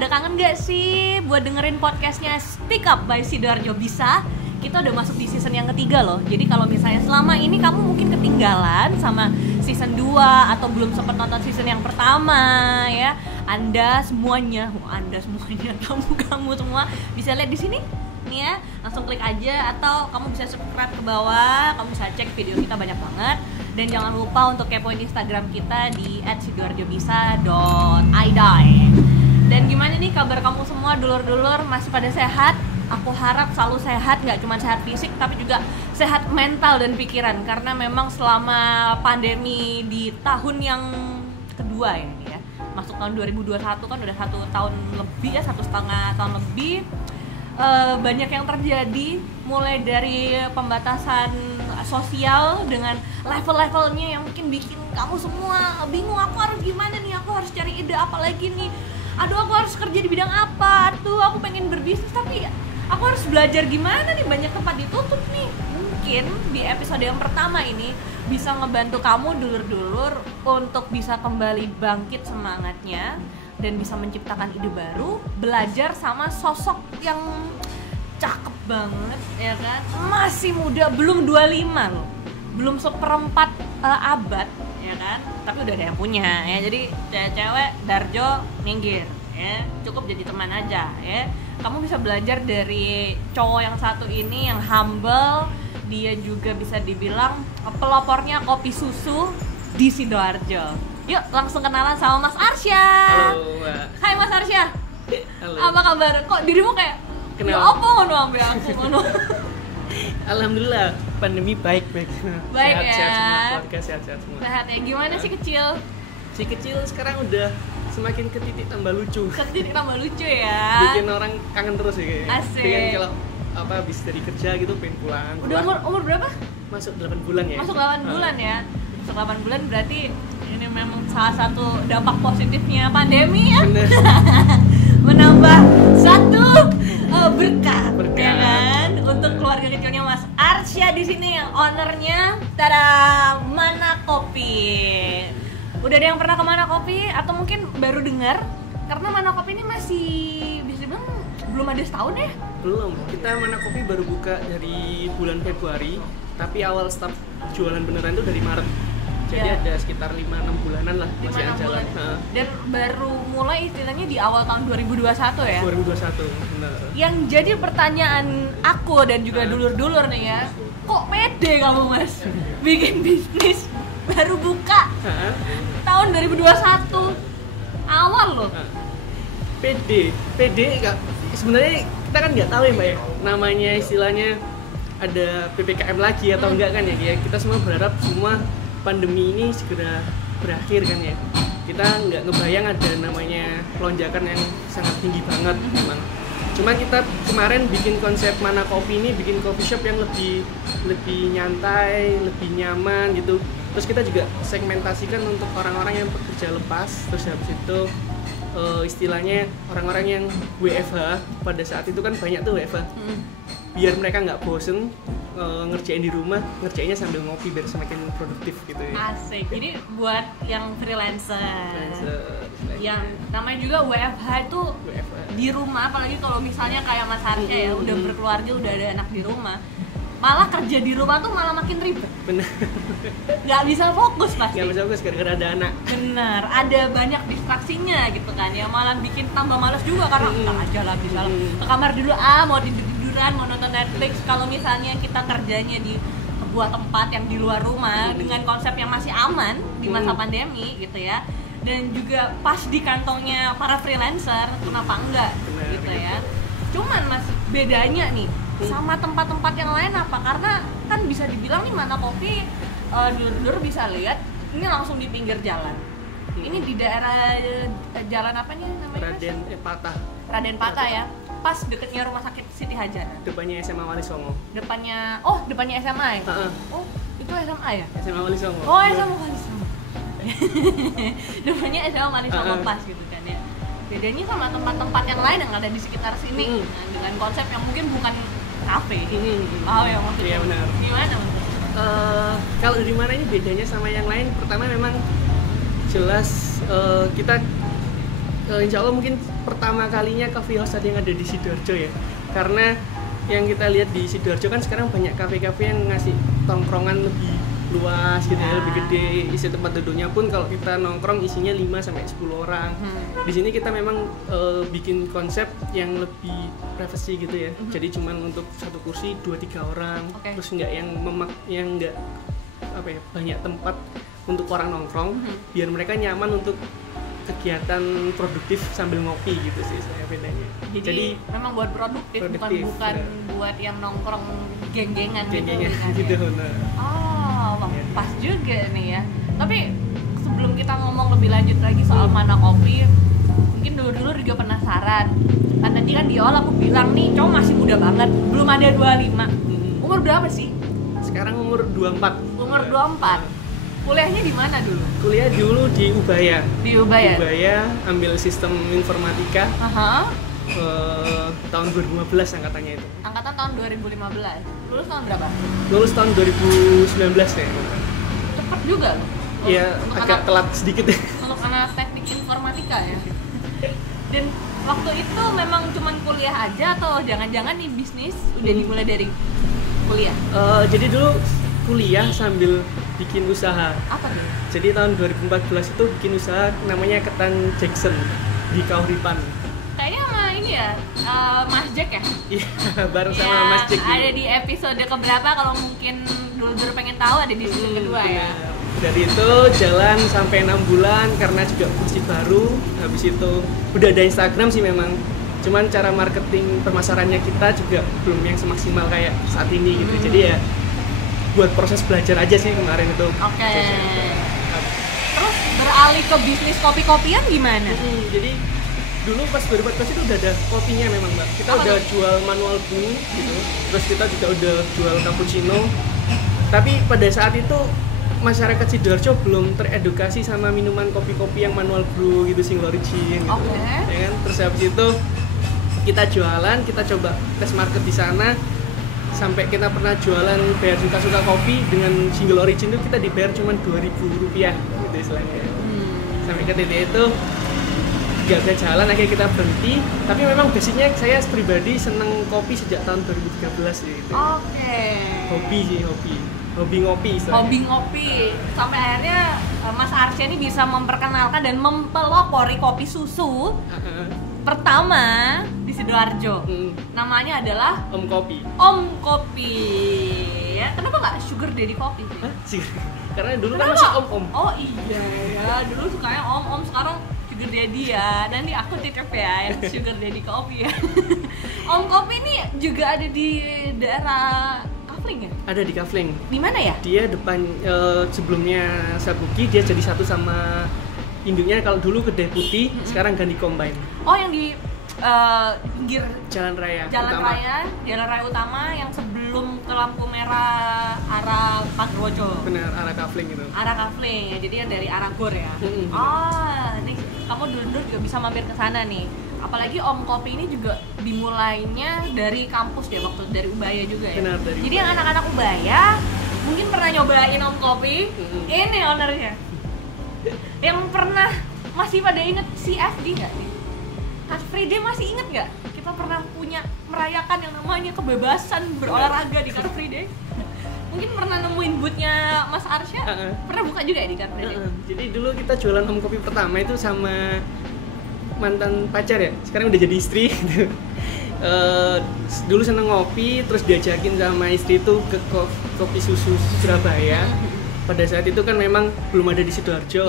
pada kangen gak sih buat dengerin podcastnya Speak Up by Sidoarjo Bisa? Kita udah masuk di season yang ketiga loh. Jadi kalau misalnya selama ini kamu mungkin ketinggalan sama season 2 atau belum sempat nonton season yang pertama ya, Anda semuanya, kamu semua bisa lihat di sini nih ya. Langsung klik aja atau kamu bisa subscribe ke bawah, kamu bisa cek video kita banyak banget. Dan jangan lupa untuk kepoin Instagram kita di @sidoarjobisa.id. Dan gimana nih kabar kamu semua, dulur-dulur, masih pada sehat? Aku harap selalu sehat, nggak cuma sehat fisik tapi juga sehat mental dan pikiran. Karena memang selama pandemi di tahun yang kedua ini ya, masuk tahun 2021 kan udah 1 tahun lebih ya, 1,5 tahun lebih. Banyak yang terjadi, mulai dari pembatasan sosial dengan level-levelnya yang mungkin bikin kamu semua bingung. Aku harus gimana nih, aku harus cari ide apa lagi nih, aduh aku harus kerja di bidang apa, aduh aku pengen berbisnis tapi aku harus belajar gimana nih, banyak tempat ditutup nih. Mungkin di episode yang pertama ini bisa ngebantu kamu dulur-dulur untuk bisa kembali bangkit semangatnya dan bisa menciptakan ide baru, belajar sama sosok yang cakep banget ya kan, masih muda, belum 25 loh, belum seperempat abad ya kan, tapi udah ada yang punya ya. Jadi cewek Darjo minggir ya, cukup jadi teman aja ya. Kamu bisa belajar dari cowok yang satu ini yang humble, dia juga bisa dibilang pelopornya kopi susu di Sidoarjo. Yuk langsung kenalan sama Mas Arsya. Halo Mbak. Hai Mas Arsya. Halo. Apa kabar? Kok dirimu kayak Kenal. ya apa ngono ambe aku ngono. Alhamdulillah pandemi baik. Baik sehat, ya. Sehat semua, keluarga sehat semua. Sehat ya. Gimana sih kecil? Si kecil sekarang udah semakin ke titik tambah lucu. Kecil tambah lucu ya. Bikin orang kangen terus ya kayaknya. Asik. Pengen kalau habis dari kerja gitu pengen pulang. Udah umur berapa? Masuk 8 bulan ya. Masuk 8 bulan ya. Masuk 8 bulan berarti ini memang salah satu dampak positifnya pandemi ya. Bener. Menambah satu berkah ya Berkah. kan untuk keluarga kecilnya Mas Arsya di sini yang ownernya tada Mana Kopi. Udah ada yang pernah ke Mana Kopi atau mungkin baru dengar? Karena Mana Kopi ini masih bisa dibilang belum ada setahun ya? Belum. Kita Mana Kopi baru buka dari bulan Februari, tapi awal start jualan beneran itu dari Maret. Jadi Ya. ada sekitar 5-6 bulanan lah masih 5-6 jalan. bulan. Dan baru mulai istilahnya di awal tahun 2021 ya? 2021, benar. Yang jadi pertanyaan aku dan juga dulur-dulur nih ya, kok pede kamu Mas bikin bisnis baru buka tahun 2021 awal loh? PD nggak, sebenarnya kita kan nggak tahu ya Mbak ya, namanya istilahnya ada PPKM lagi atau enggak kan ya. Kita semua berharap semua pandemi ini segera berakhir kan ya. Kita nggak ngebayang ada namanya lonjakan yang sangat tinggi banget memang. Cuman kita kemarin bikin konsep Mana Kopi ini, bikin coffee shop yang lebih nyantai, lebih nyaman gitu. Terus kita juga segmentasikan untuk orang-orang yang pekerja lepas. Terus habis itu istilahnya orang-orang yang WFH, pada saat itu kan banyak tuh WFH. Biar mereka nggak bosen ngerjain di rumah, ngerjainnya sambil ngopi biar semakin produktif gitu ya. Asik. Jadi buat yang freelancer. Yang namanya juga WFH itu WFH. di rumah, apalagi kalau misalnya kayak Mas Arsya ya udah berkeluarga, udah ada anak di rumah, malah kerja di rumah tuh malah makin ribet, Bener. nggak bisa fokus pasti. Nggak bisa fokus gara-gara ada anak. Bener, ada banyak distraksinya gitu kan ya, malah bikin tambah malas juga karena ntar aja lagi salah ke kamar dulu, mau tiduran, mau nonton Netflix. Kalau misalnya kita kerjanya di sebuah tempat yang di luar rumah dengan konsep yang masih aman di masa pandemi gitu ya, dan juga pas di kantongnya para freelancer, kenapa enggak? Benar, Gitu gitu. ya. Cuman Mas, bedanya nih sama tempat-tempat yang lain apa? Karena kan bisa dibilang nih Mana Kopi, dulur-dulur bisa lihat ini langsung di pinggir jalan. Ini di daerah jalan apa nih namanya? Mas? Raden Patah ya. Pas deketnya rumah sakit Siti Hajana. Depannya SMA Wali Songo. Depannya SMA ya? Heeh. Oh, itu SMA ya? SMA Wali Songo. Oh, SMA Wali Songo. Depannya SMA Wali Songo pas gitu kan ya. Bedanya sama tempat-tempat yang lain yang ada di sekitar sini, nah, dengan konsep yang mungkin bukan kafe. Oh ya maksudnya. Iya benar. Gimana maksudnya? Kalau di Mana ini bedanya sama yang lain, pertama memang jelas kita insya Allah mungkin pertama kalinya coffee house yang ada di Sidoarjo ya, karena yang kita lihat di Sidoarjo kan sekarang banyak kafe-kafe yang ngasih tongkrongan lebih luas gitu ya, lebih gede, isi tempat duduknya pun kalau kita nongkrong isinya 5-10 orang. Di sini kita memang bikin konsep yang lebih privacy gitu ya, jadi cuman untuk satu kursi 2-3 orang, terus nggak yang nggak apa ya, banyak tempat untuk orang nongkrong, biar mereka nyaman untuk kegiatan produktif sambil ngopi gitu sih saya bedanya. Jadi memang buat produktif bukan ya. Buat yang nongkrong geng-gengan gitu. Gitu nah. Oh, pas juga nih ya. Tapi sebelum kita ngomong lebih lanjut lagi soal Mana Kopi, mungkin dulu juga penasaran. Kan tadi kan di awal aku bilang nih, cowok masih muda banget, belum ada 25. Umur berapa sih? Sekarang umur 24. Umur 24. Kuliahnya di mana dulu? Kuliah dulu di Ubaya. Di Ubaya. Ubaya, ambil sistem informatika. Tahun 2015 angkatannya itu. Angkatan tahun 2015. Lulus tahun berapa? Lulus tahun 2019 ya. Cepat juga loh. Iya, agak telat sedikit ya. Untuk anak teknik informatika ya. Dan waktu itu memang cuman kuliah aja atau jangan-jangan nih bisnis udah dimulai dari kuliah? Jadi dulu kuliah sambil bikin usaha. Apa tuh? Jadi tahun 2014 itu bikin usaha namanya Ketan Jackson di Kauripan. Kayaknya sama ini ya, Mas Jack ya? Iya, bareng sama Mas Jack. Ada di episode keberapa, kalau mungkin dulu pengen tahu ada di episode kedua ya. Dari itu jalan sampai 6 bulan karena juga masih baru. Habis itu udah ada Instagram sih memang. Cuman cara marketing pemasarannya kita juga belum yang semaksimal kayak saat ini gitu. Jadi ya buat proses belajar aja sih kemarin itu. Oke. Terus beralih ke bisnis kopi-kopian gimana? Jadi dulu pas 2014 itu udah ada kopinya memang Mbak. Kita udah jual manual brew gitu. Terus kita juga udah jual cappuccino. Tapi pada saat itu masyarakat Sidoarjo belum teredukasi sama minuman kopi-kopi yang manual brew gitu, single origin gitu. Ya kan? Terus habis itu kita jualan, kita coba tes market di sana. Sampai kita pernah jualan bayar suka-suka kopi dengan single origin itu kita dibayar cuma Rp2.000 gitu istilahnya. Sampai ke titik itu gak bisa jalan, akhirnya kita berhenti. Tapi memang basicnya saya pribadi seneng kopi sejak tahun 2013 gitu. Hobi sih, hobi ngopi istilahnya. Hobi ngopi sampai akhirnya Mas Arsya ini bisa memperkenalkan dan mempelopori kopi susu pertama di Sidoarjo. Namanya adalah Om Kopi. Om Kopi. Ya, kenapa nggak Sugar Daddy Kopi? Karena dulu kan masih Om. Oh iya ya, dulu sukanya Om, sekarang Sugar Daddy ya. Nanti aku titip ya yang Sugar Daddy Kopi ya. Om Kopi ini juga ada di daerah Kafling ya? Ada di Kafling. Di mana ya? Dia depan sebelumnya Sabuki, dia jadi satu sama induknya. Kalau dulu Kedai Putih, sekarang ganti Combine. Oh, yang di pinggir Jalan Raya Utama yang sebelum ke lampu merah arah Pagerwojo. Benar, arah Kafling itu. Arah Kafling ya, jadi yang dari arah Gor ya. Nih kamu dulu juga bisa mampir ke sana nih. Apalagi Om Kopi ini juga dimulainya dari kampus ya, waktu dari Ubaya juga ya. Benar, dari jadi Ubaya. Yang anak-anak Ubaya mungkin pernah nyobain Om Kopi. Ini ownernya. Yang pernah masih pada inget CFD nggak nih? Car Free Day masih inget nggak? Kita pernah punya merayakan yang namanya kebebasan berolahraga di Car Free Day. Mungkin pernah nemuin bootnya Mas Arsya? Pernah buka juga ya di Car Free Day? Jadi dulu kita jualan Om Kopi pertama itu sama mantan pacar ya, sekarang udah jadi istri. Dulu seneng ngopi, terus diajakin sama istri itu ke kopi susu Surabaya. Pada saat itu kan memang belum ada di Sidoarjo.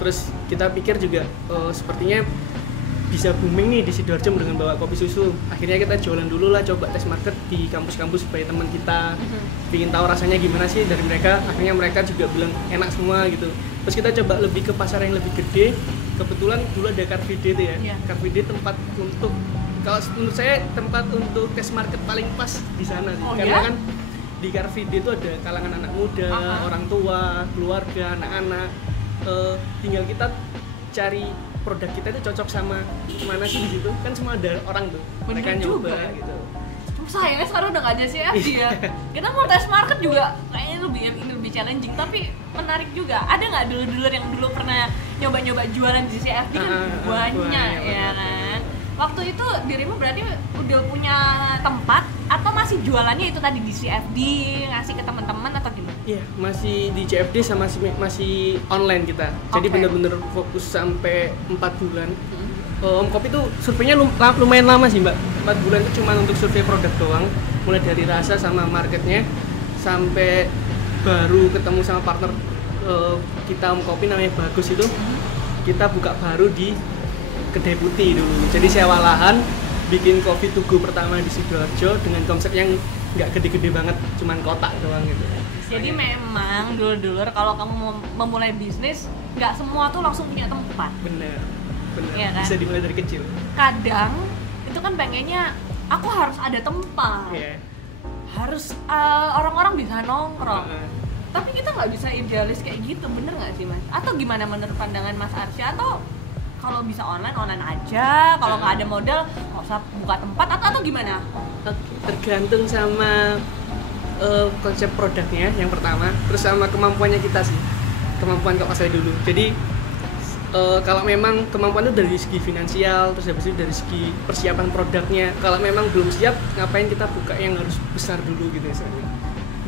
Terus kita pikir juga sepertinya bisa booming nih di Sidoarjo dengan bawa kopi susu. Akhirnya kita jualan dulu lah, coba tes market di kampus-kampus supaya teman kita ingin tahu rasanya gimana sih dari mereka. Akhirnya mereka juga bilang enak semua gitu. Terus kita coba lebih ke pasar yang lebih gede. Kebetulan dulu ada Car Free Day tuh ya. Car Free Day tempat untuk, kalau menurut saya tempat untuk tes market paling pas di sana. Karena kan di Car Free Day itu ada kalangan anak muda, orang tua, keluarga, anak-anak. Tinggal kita cari produk kita itu cocok sama mana sih di situ, kan semua ada orang tuh. Mereka nyoba gitu. Sayangnya sekarang udah nggak ada CFD ya. Kita mau tes market juga kayaknya ini lebih challenging tapi menarik juga. Ada nggak dulur-dulur yang dulu pernah nyoba-nyoba jualan di CFD kan banyak ya kan? Waktu itu dirimu berarti udah punya tempat atau masih jualannya itu tadi di CFD ngasih ke teman-teman atau gimana? Iya, masih di CFD sama masih online kita. Jadi bener-bener fokus sampai 4 bulan. Om Kopi tuh surveinya lumayan lama sih Mbak. 4 bulan itu cuma untuk survei produk doang, mulai dari rasa sama marketnya sampai baru ketemu sama partner kita Om Kopi namanya Bagus itu. Kita buka baru di Kedai Putih dulu. Jadi sewa lahan, bikin kopi to go pertama di Sidoarjo dengan konsep yang nggak gede-gede banget, cuman kotak doang gitu. Jadi memang dulur-dulur kalau kamu mau memulai bisnis, nggak semua tuh langsung punya tempat. Bener. Ya kan? Bisa dimulai dari kecil. Kadang itu kan pengennya aku harus ada tempat, harus orang-orang bisa nongkrong. Tapi kita nggak bisa idealis kayak gitu, bener nggak sih Mas? Atau gimana menurut pandangan Mas Arsya? Atau kalau bisa online aja, kalau nggak ada modal nggak usah buka tempat atau gimana? Tergantung sama konsep produknya yang pertama, terus sama kemampuannya kita sih, kemampuan Kak saya dulu. Jadi kalau memang kemampuan itu dari segi finansial, terus habis itu dari segi persiapan produknya, kalau memang belum siap, ngapain kita buka yang harus besar dulu gitu misalnya.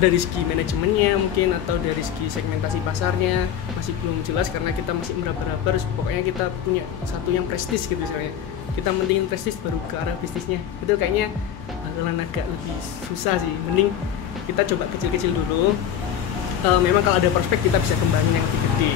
Dari segi manajemennya mungkin atau dari segi segmentasi pasarnya masih belum jelas karena kita masih meraba-raba, pokoknya kita punya satu yang prestis gitu misalnya. Kita mendingin prestis baru ke arah bisnisnya. Itu kayaknya bakalan agak lebih susah sih. Mending kita coba kecil-kecil dulu. Memang kalau ada prospek kita bisa kembangin yang lebih gede.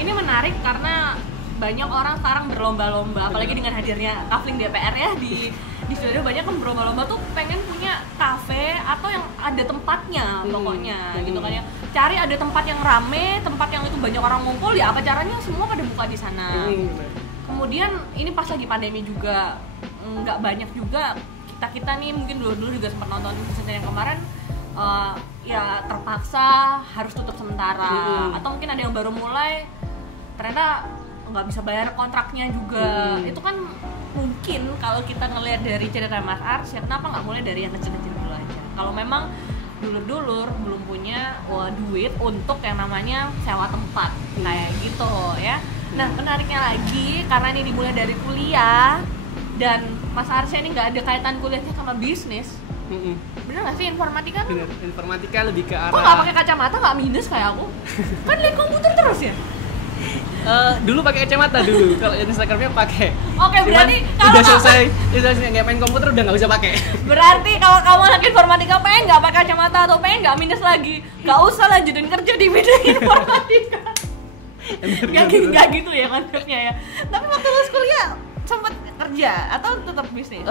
Ini menarik karena banyak orang sekarang berlomba-lomba, apalagi dengan hadirnya Kafling DPR ya di studio, banyak kan berlomba-lomba tuh pengen punya kafe atau yang ada tempatnya pokoknya gitu kan ya. Cari ada tempat yang rame, tempat yang itu banyak orang ngumpul, ya apa caranya semua pada buka di sana. Kemudian ini pas lagi pandemi juga nggak banyak juga kita nih mungkin dulu juga sempat nonton season yang kemarin. Ya terpaksa harus tutup sementara atau mungkin ada yang baru mulai ternyata nggak bisa bayar kontraknya juga. Itu kan mungkin kalau kita ngelihat dari cerita Mas Arsya, kenapa nggak mulai dari yang kecil-kecil dulu aja? Kalau memang dulur-dulur belum punya duit untuk yang namanya sewa tempat kayak gitu ya. Nah menariknya lagi karena ini dimulai dari kuliah dan Mas Arsya ini nggak ada kaitan kuliahnya sama bisnis. Bener nggak sih informatika? Bener, informatika lebih ke arah. Kok nggak pakai kacamata, nggak minus kayak aku? Kan lihat komputer terus ya? Dulu pakai kacamata dulu, kalau Instagramnya pakai. Oke, berarti kalau udah selesai nggak main komputer udah nggak usah pakai. Berarti kalau kamu anak informatika pengen nggak pakai kacamata atau pengen nggak minus lagi, nggak usah lanjutin kerja di bidang informatika. Gak gitu ya konsepnya ya. Tapi waktu lulus kuliah sempat kerja atau tetap bisnis?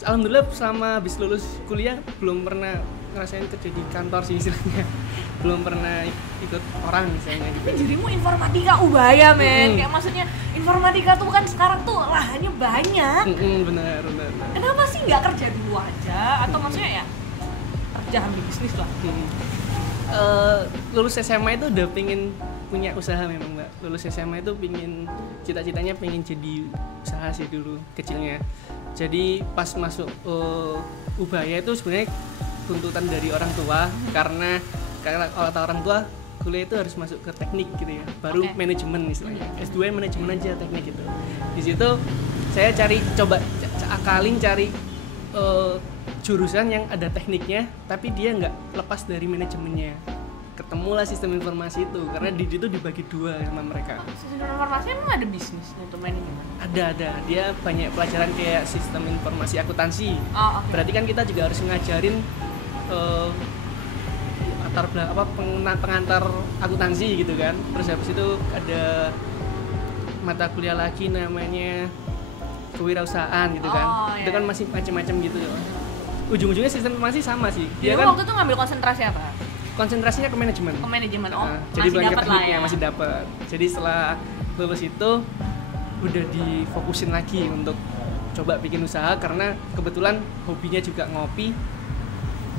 Alhamdulillah selama habis lulus kuliah belum pernah ngerasain kerja di kantor sih istilahnya. Belum pernah ikut orang misalnya gitu. Tapi dirimu informatika ubaya men. Kayak maksudnya informatika tuh kan sekarang tuh lahannya banyak. Benar. Kenapa sih nggak kerja dulu aja? Atau maksudnya ya kerja ambil bisnis lah. Lulus SMA itu udah pengen punya usaha memang Mbak. Lulus SMA itu pengen cita-citanya pengen jadi usaha sih dulu kecilnya. Jadi pas masuk ubaya itu sebenarnya tuntutan dari orang tua karena kalau kata orang tua kuliah itu harus masuk ke teknik gitu ya, baru manajemen istilahnya. S2 manajemen aja teknik gitu. Di situ saya coba akalin cari jurusan yang ada tekniknya tapi dia nggak lepas dari manajemennya. Ketemulah sistem informasi itu karena di situ dibagi dua sama mereka. Sistem informasi emang ada bisnis untuk manajemen? Ada. Dia banyak pelajaran kayak sistem informasi akuntansi. Berarti kan kita juga harus ngajarin pengantar akuntansi gitu kan. Terus habis itu ada mata kuliah lagi namanya kewirausasahaan gitu kan. Itu kan masih macam-macam gitu. Ujung-ujungnya sistem informasi sama sih. Dia kan waktu itu ngambil konsentrasi apa? Konsentrasinya ke manajemen. Jadi masih dapat tekniknya ya. masih dapat. Jadi setelah lulus itu udah difokusin lagi untuk coba bikin usaha karena kebetulan hobinya juga ngopi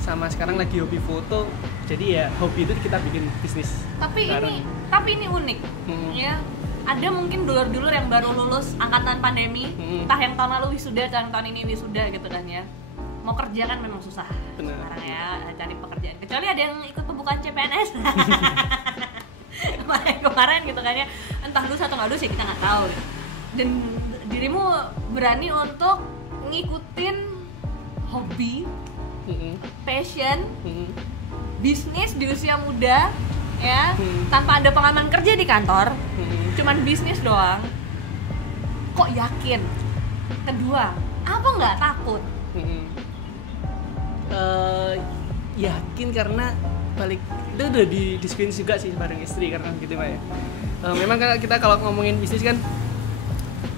sama sekarang lagi hobi foto. Jadi ya hobi itu kita bikin bisnis. Tapi ini unik. Ya. Ada mungkin dulur-dulur yang baru lulus angkatan pandemi, entah yang tahun lalu wisuda, atau yang tahun ini wisuda gitu kan ya. mau kerja kan memang susah. Benar. Sekarang ya cari pekerjaan. Kecuali ada yang ikut pembukaan CPNS. Kemarin gitu kan ya. Entah lulus atau nggak lulus ya kita nggak tahu. Dan dirimu berani untuk ngikutin hobi, passion, bisnis di usia muda ya, tanpa ada pengalaman kerja di kantor, cuman bisnis doang. Kok yakin? Kedua, apa nggak takut? Yakin karena balik itu udah didiskusin juga sih bareng istri karena gitu Pak ya. Memang kita kalau ngomongin bisnis kan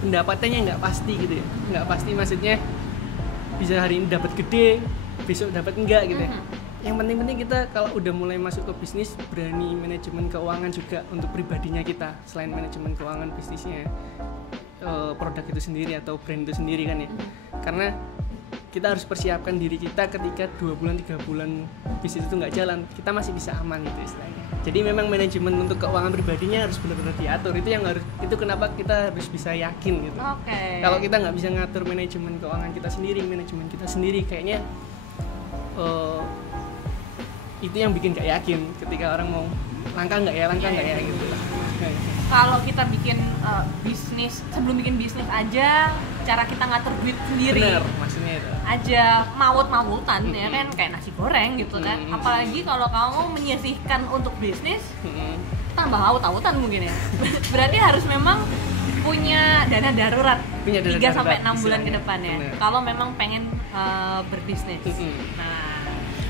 pendapatannya nggak pasti gitu ya, nggak pasti, maksudnya bisa hari ini dapat gede, besok dapat enggak gitu ya. Yang penting kita kalau udah mulai masuk ke bisnis, berani manajemen keuangan juga untuk pribadinya kita, selain manajemen keuangan bisnisnya, produk itu sendiri atau brand itu sendiri kan ya. Karena kita harus persiapkan diri kita ketika 2 bulan 3 bulan bisnis itu nggak jalan, kita masih bisa aman gitu istilahnya. Jadi memang manajemen untuk keuangan pribadinya harus benar-benar diatur. Itu kenapa kita harus bisa yakin gitu. Kalau kita nggak bisa ngatur manajemen keuangan kita sendiri, kayaknya itu yang bikin gak yakin ketika orang mau langkah nggak ya gitu. Kalau kita bikin bisnis, sebelum bikin bisnis aja cara kita ngatur duit sendiri. Bener, maksudnya itu. Aja mawut-mawutan ya kan, kayak nasi goreng gitu kan. Apalagi kalau kamu menyisihkan untuk bisnis, tambah awut-awutan mungkin ya. Berarti harus memang punya dana darurat 3 sampai 6 bulan ke depan ya. Kalau memang pengen berbisnis. Nah,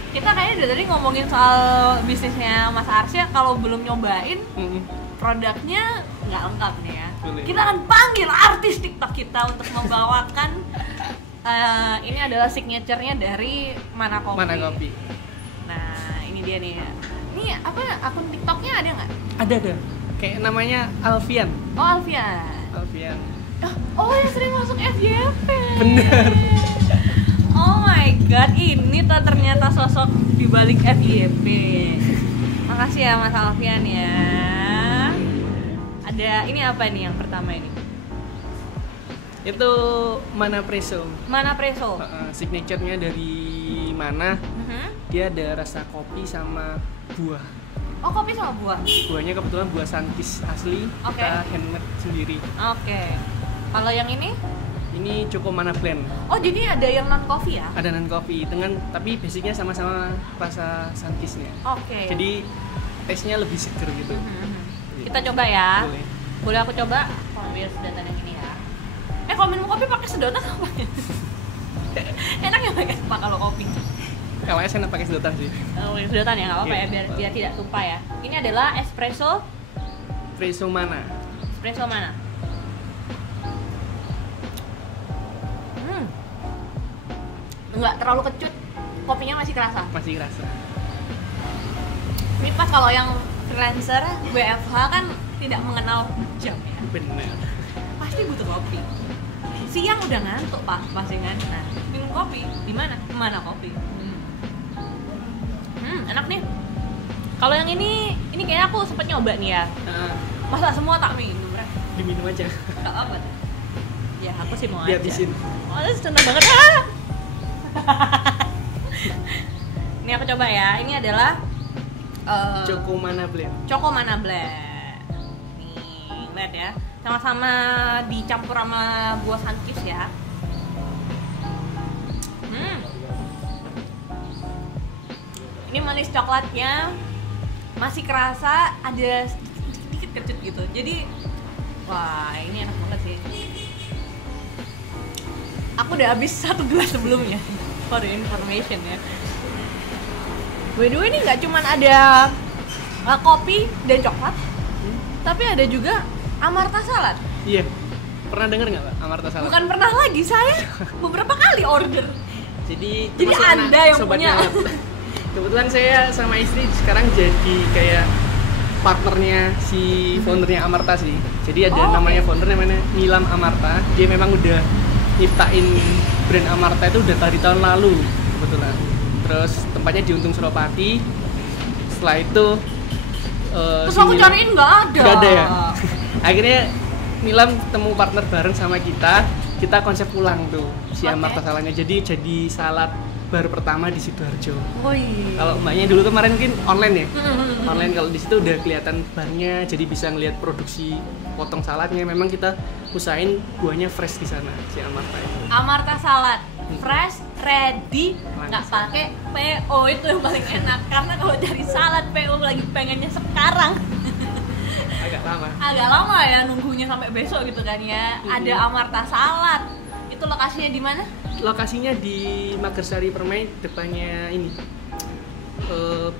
kita kayaknya dari tadi ngomongin soal bisnisnya Mas Arsya, kalau belum nyobain produknya nggak lengkap nih ya. Kita akan panggil artis TikTok kita untuk membawakan ini adalah signature-nya dari Mana Kopi. Nah, ini dia nih. Ini apa akun TikToknya ada nggak? Ada. Kayak namanya Alfian. Oh, Alfian. Oh, yang sering masuk FYP. Bener. Oh my god, ini tuh ternyata sosok di balik FYP. Makasih ya Mas Alfian ya. Ada ini apa nih yang pertama ini? Itu Mana Presso. Signature-nya dari Mana. Dia ada rasa kopi sama buah. Oh, kopi sama buah. Buahnya kebetulan buah Sunkist asli, kita handmade sendiri. Kalau yang ini? Ini Choco Mana Blend. Oh, jadi ada yang non coffee ya? Ada non coffee tapi basicnya sama-sama rasa Sunkist-nya. Jadi taste-nya lebih seger gitu. Kita coba ya. Boleh aku coba? Ambil sedotan yang ini ya. Kalau minum kopi pakai sedotan apa ya? Enak ya pakai apa kalau kopi? Kalau es enak pakai sedotan sih. Sedotan ya, nggak apa-apa ya, biar tidak tumpah ya. Ini adalah espresso Mana. Nggak terlalu kecut, kopinya masih kerasa. Ini pas kalau yang freelancer WFH kan tidak mengenal jam ya. Bener. Pasti butuh kopi. Siang udah ngantuk pasti kan. Nah, minum kopi di mana? Mana Kopi. Enak nih. Kalau yang ini kayaknya aku sempet nyoba nih ya. Masa semua tak minum, Ref? Diminum aja. Gak apa. Ya, aku sih mau Dihabisin. Oh, ini seneng banget. Ini aku coba ya. Ini adalah Choco Mana Blend. Nih, lihat ya. Sama-sama dicampur sama buah Sunkist ya. Ini manis coklatnya masih kerasa, ada sedikit kecut gitu. Jadi, wah ini enak banget sih. Aku udah habis 1 gelas sebelumnya. For information ya. By the way, ini nggak cuma ada kopi dan coklat, tapi ada juga Amarta Salad. Iya. Pernah denger nggak Pak Amarta Salad? Bukan pernah lagi, saya beberapa kali order. Jadi Anda yang punya. Kebetulan saya sama istri sekarang jadi kayak partnernya si foundernya Amarta sih. Jadi ada namanya founder namanya Nilam Amarta. Dia memang udah nyiptain brand Amarta itu udah dari tahun lalu kebetulan. Terus tempatnya di Untung Suropati. Setelah itu terus aku cariin nggak ada ya. Akhirnya Nilam ketemu partner bareng sama kita. kita konsep ulang tuh si Oke. Amarta Salahnya. Jadi salad bar pertama di Sidoarjo. Wih. Kalau mbaknya dulu kemarin mungkin online ya, online. Kalau di situ udah kelihatan barnya, jadi bisa ngelihat produksi potong saladnya. Memang kita usahain buahnya fresh di sana si Amarta itu. Amarta Salad fresh, ready, nggak Langsung. pakai PO, itu yang paling enak. Karena kalau dari salad PO lagi pengennya sekarang, agak lama ya nunggunya sampai besok gitu kan ya. Ada Amarta Salad. Itu lokasinya di mana? Lokasinya di Magersari Permai, depannya ini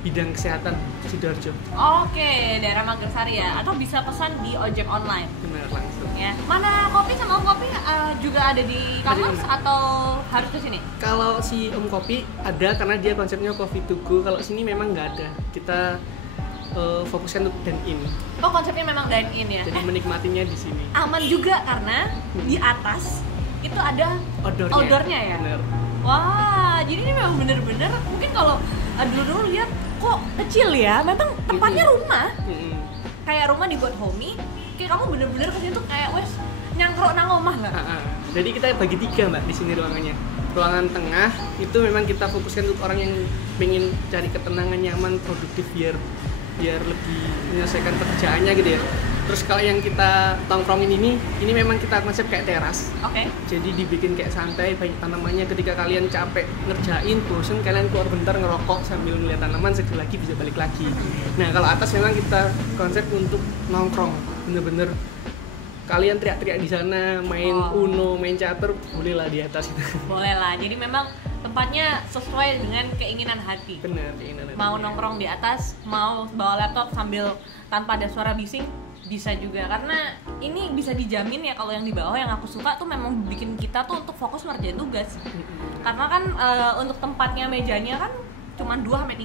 bidang kesehatan Sidoarjo. Oke, daerah Magersari ya. Atau bisa pesan di ojek online. Benar, langsung. Ya. Mana kopi sama Om Kopi juga ada di Kamars atau harus ke sini? Kalau si Om Kopi ada karena dia konsepnya coffee to go. Kalau sini memang nggak ada. Kita fokuskan untuk dine in. Oh, konsepnya memang dine in ya. Jadi menikmatinya di sini. Aman juga karena di atas itu ada Outdoornya. outdoornya ya. Bener. Wah, jadi ini memang bener-bener mungkin kalau dulu lihat kok kecil ya. Memang tempatnya rumah. Kayak rumah dibuat homey. Kayak kamu bener-bener kesini tuh kayak wes nyangkruk nang omah nggak? Jadi kita bagi 3 mbak di sini ruangannya. Ruangan tengah itu memang kita fokuskan untuk orang yang pengen cari ketenangan, nyaman, produktif biar lebih menyelesaikan pekerjaannya gitu ya. Terus kalau yang kita tongkrongin ini memang kita konsep kayak teras. Oke. Jadi dibikin kayak santai, banyak tanamannya. Ketika kalian capek ngerjain, bosen, kalian keluar bentar ngerokok sambil ngeliat tanaman, sekali lagi bisa balik lagi. Nah kalau atas memang kita konsep untuk nongkrong, bener-bener kalian teriak-teriak di sana, main Uno, main catur, boleh lah di atas itu. Boleh lah. Jadi memang tempatnya sesuai dengan keinginan hati. Bener, keinginan hati. Mau nongkrong di atas, mau bawa laptop sambil tanpa ada suara bising, bisa juga. Karena ini bisa dijamin ya, kalau yang di bawah yang aku suka tuh memang bikin kita tuh untuk fokus ngerjain tugas. Karena kan untuk tempatnya, mejanya kan cuma 2-3.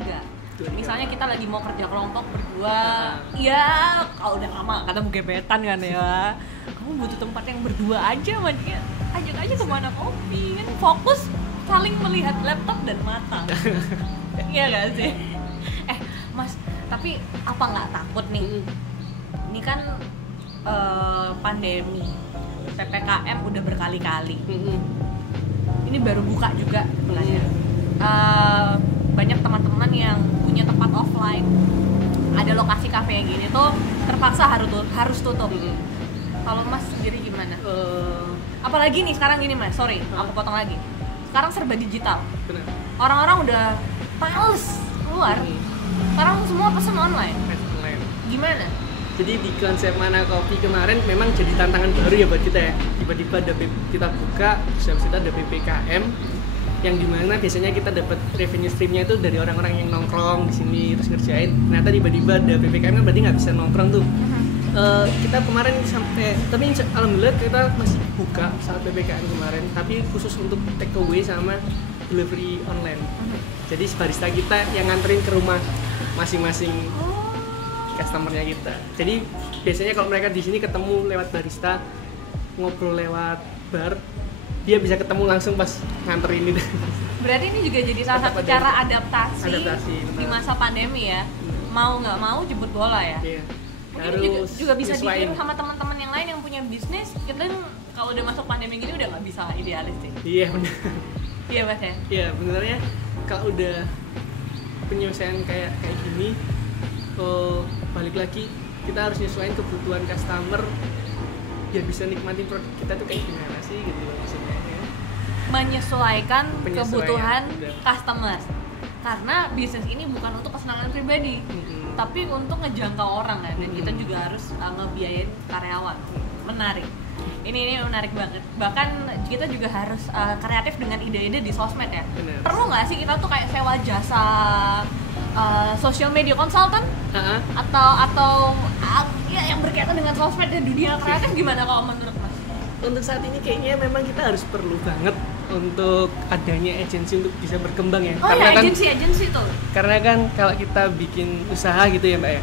Misalnya kita lagi mau kerja kelompok berdua, ya kalau udah lama kata gebetan kan ya, kamu butuh tempat yang berdua aja, makanya ajak aja kemana kopi kan, fokus saling melihat laptop dan mata. Iya gak sih? Mas, tapi apa nggak takut nih? Ini kan pandemi, PPKM udah berkali-kali. Ini baru buka juga sebenarnya. Banyak teman-teman yang punya tempat offline, ada lokasi kafe yang gini tuh terpaksa harus tutup. Kalau Mas sendiri gimana? Apalagi nih sekarang gini Mas, sorry aku potong lagi. Sekarang serba digital. Bener. Orang-orang udah males keluar. Sekarang semua pesan online. Gimana? Jadi di konsep Mana Kopi kemarin memang jadi tantangan baru ya buat kita ya. Tiba-tiba kita buka, terus habis itu ada PPKM yang dimana biasanya kita dapat revenue streamnya itu dari orang-orang yang nongkrong di sini terus ngerjain. Ternyata tiba-tiba ada PPKM kan berarti nggak bisa nongkrong tuh. Kita kemarin sampai, tapi alhamdulillah kita masih buka saat PPKM kemarin, tapi khusus untuk take away sama delivery online. Jadi barista kita yang nganterin ke rumah masing-masing customernya kita. Jadi biasanya kalau mereka di sini ketemu lewat barista, ngobrol lewat bar, dia bisa ketemu langsung pas nganterin ini. Berarti ini juga jadi salah satu cara adaptasi di masa pandemi ya. Mau nggak mau jemput bola ya. Iya. Mungkin juga bisa nyesuaiin. dikirim sama teman-teman yang lain yang punya bisnis. Kita kalau udah masuk pandemi gini udah nggak bisa idealis sih. Iya benar. Iya Mas ya. Iya benernya kalau udah penyelesaian kayak gini, balik lagi kita harus nyesuaiin kebutuhan customer biar bisa nikmatin produk kita tuh kayak gimana sih gitu maksudnya ya. Menyesuaikan Penyesuaian, kebutuhan udah. customer. Karena bisnis ini bukan untuk kesenangan pribadi, tapi untuk ngejangkau orang kan, dan kita juga harus ngebiayain karyawan. Menarik. Ini menarik banget. Bahkan kita juga harus kreatif dengan ide-ide di sosmed ya. Bener. Perlu nggak sih kita tuh kayak sewa jasa social media consultant atau ya yang berkaitan dengan sosmed dan dunia kreatif, gimana kalau menurut Mas? Untuk saat ini kayaknya memang kita harus perlu banget untuk adanya agensi untuk bisa berkembang ya. Oh Karena ya, agensi tuh. Karena kan kalau kita bikin usaha gitu ya Mbak ya,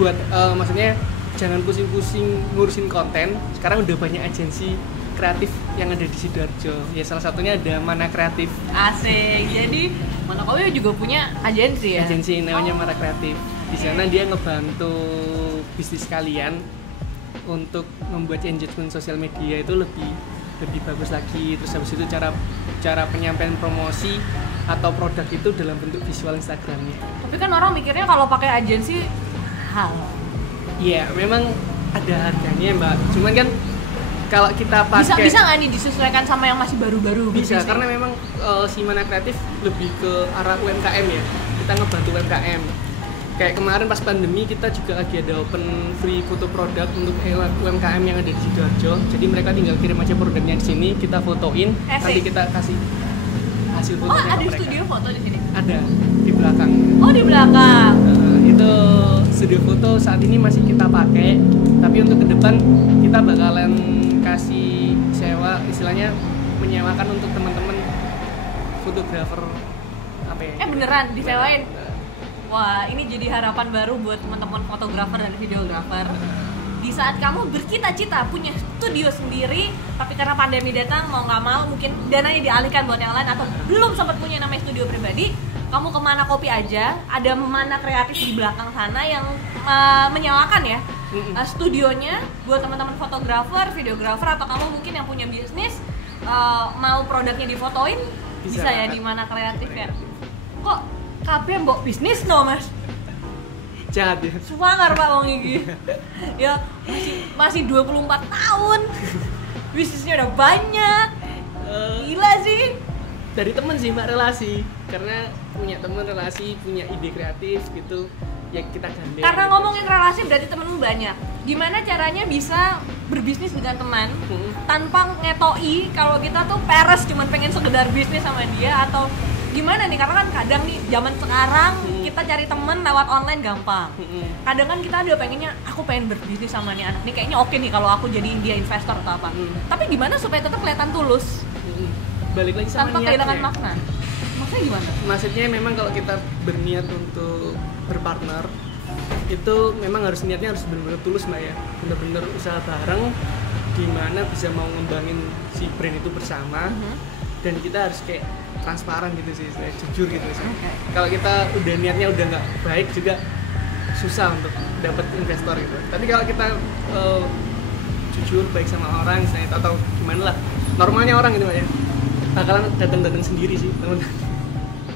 buat maksudnya jangan pusing-pusing ngurusin konten. Sekarang udah banyak agensi kreatif yang ada di Sidoarjo. Ya salah satunya ada Mana Kreatif. Asik. Jadi Mana Kopi juga punya agensi ya. Agensi namanya Mana Kreatif. Di sana dia ngebantu bisnis kalian untuk membuat engagement sosial media itu lebih lebih bagus lagi. Terus habis itu cara penyampaian promosi atau produk itu dalam bentuk visual Instagramnya. Tapi kan orang mikirnya kalau pakai agensi hal. Iya, memang ada harganya Mbak. Cuman kan kalau kita pakai bisa nggak nih disesuaikan sama yang masih baru-baru? Bisa, karena memang si Mana Kreatif lebih ke arah UMKM ya. Kita ngebantu UMKM. Kayak kemarin pas pandemi kita juga lagi ada open free foto produk untuk UMKM yang ada di Sidoarjo. Jadi mereka tinggal kirim aja produknya di sini, kita fotoin, nanti kita kasih hasil fotonya ke mereka. Ada studio foto di sini? Ada di belakang. Oh, di belakang. Itu studio foto saat ini masih kita pakai, tapi untuk ke depan kita bakalan kasih sewa, istilahnya menyewakan untuk teman-teman fotografer apa ya? Beneran disewain? Wah, ini jadi harapan baru buat teman-teman fotografer dan videografer. Di saat kamu bercita-cita punya studio sendiri, tapi karena pandemi datang mau nggak mau mungkin dananya dialihkan buat yang lain atau belum sempat punya namanya studio pribadi, kamu ke Mana Kopi aja. Ada Mana Kreatif di belakang sana yang menyewakan ya studionya buat teman-teman fotografer, videografer, atau kamu mungkin yang punya bisnis mau produknya difotoin bisa ya di Mana Kreatif ya. Kok kabeh mbok bisnis no Mas? Jahat ya? Semangar Pak wong iki. Ya masih 24 tahun. Bisnisnya udah banyak. Gila sih. Dari temen sih Mbak, relasi. Karena punya temen relasi, punya ide kreatif gitu. Ya kita gandeng. Karena ngomongin relasi berarti temenmu banyak. Gimana caranya bisa berbisnis dengan teman tanpa ngetoi kalau kita tuh peres cuman pengen sekedar bisnis sama dia, atau gimana nih? Karena kan kadang nih zaman sekarang kita cari temen lewat online gampang. Kadang kan kita udah pengennya aku pengen berbisnis sama nih anak nih, kayaknya oke nih kalau aku jadi dia investor atau apa. Tapi gimana supaya tetap kelihatan tulus? Balik lagi sama tanpa niatnya. kehilangan makna. Maksudnya gimana? Maksudnya memang kalau kita berniat untuk berpartner itu memang harus niatnya harus benar-benar tulus Mbak ya. Benar-benar usaha bareng di mana bisa mau ngembangin si brand itu bersama. Dan kita harus kayak transparan gitu sih, jujur gitu sih. Kalau kita udah niatnya udah nggak baik juga susah untuk dapat investor gitu. Tapi kalau kita jujur baik sama orang, misalnya atau gimana lah, normalnya orang gitu ya, bakalan datang sendiri sih teman-teman.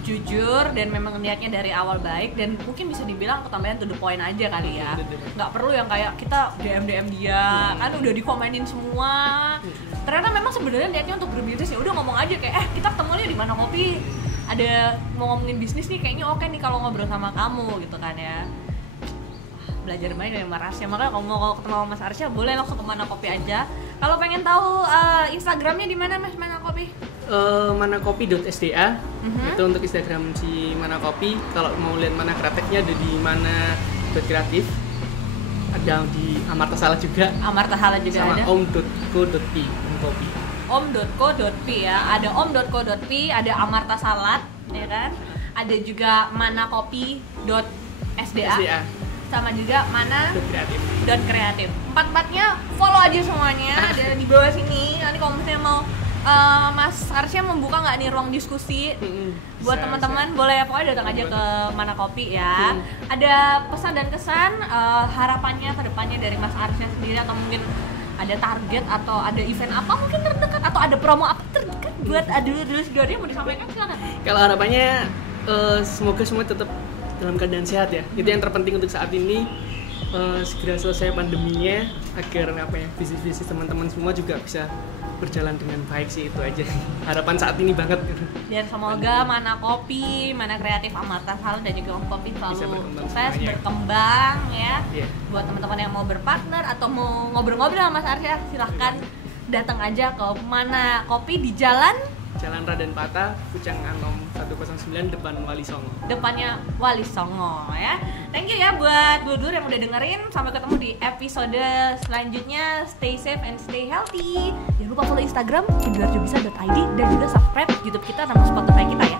Jujur dan memang niatnya dari awal baik, dan mungkin bisa dibilang ketambahan to the point aja kali ya. Nggak perlu yang kayak kita DM dia, kan udah dikomenin semua. Ternyata memang sebenarnya niatnya untuk berbisnis, ya udah ngomong aja kayak kita ketemunya di Mana Kopi, ada mau ngomongin bisnis nih, kayaknya oke nih kalau ngobrol sama kamu gitu kan ya. Belajar banyak dari Mas Arsya, makanya kalau mau ketemu sama Mas Arsya boleh langsung ke Mana Kopi aja. Kalau pengen tahu Instagramnya di mana Mas Mana Kopi? manakopi.sda itu untuk Instagram si Mana Kopi. Kalau mau lihat Mana Kreatifnya ada di Mana.kreatif, ada di Amarta Salad juga. Amarta Salad juga sama ada. om.co.pi kopi. om.co.pi ya, ada om.co.pi, ada Amarta Salad ya kan, ada juga manakopi.sda, sama juga mana.kreatif. Empat-empatnya follow aja semuanya, ada di bawah sini. Nanti kalau misalnya mau Mas Arsya membuka nggak nih ruang diskusi buat teman-teman, boleh pokoknya datang aja ke Mana Kopi ya. Ada pesan dan kesan, harapannya ke depannya dari Mas Arsya sendiri, atau mungkin ada target atau ada event apa mungkin terdekat, atau ada promo apa terdekat buat dulu Sidoarjo mau disampaikan, silakan. Kalau harapannya semoga semua tetap dalam keadaan sehat ya. Itu yang terpenting untuk saat ini. Segera selesai pandeminya agar bisnis teman-teman semua juga bisa berjalan dengan baik sih, itu aja harapan saat ini banget. Dan semoga Mana Kopi, Mana Kreatif, Amarta Salad dan juga Om Kopi selalu sukses berkembang ya. Buat teman-teman yang mau berpartner atau mau ngobrol-ngobrol sama Mas Arsya, silahkan datang aja ke Mana Kopi di Jalan Raden Pata, Pucang Anom 109 depan Wali Songo. Depannya Wali Songo ya. Thank you ya buat dulur yang udah dengerin. Sampai ketemu di episode selanjutnya. Stay safe and stay healthy. Jangan lupa follow Instagram sidoarjobisa.id dan juga subscribe YouTube kita sama Spotify kita ya.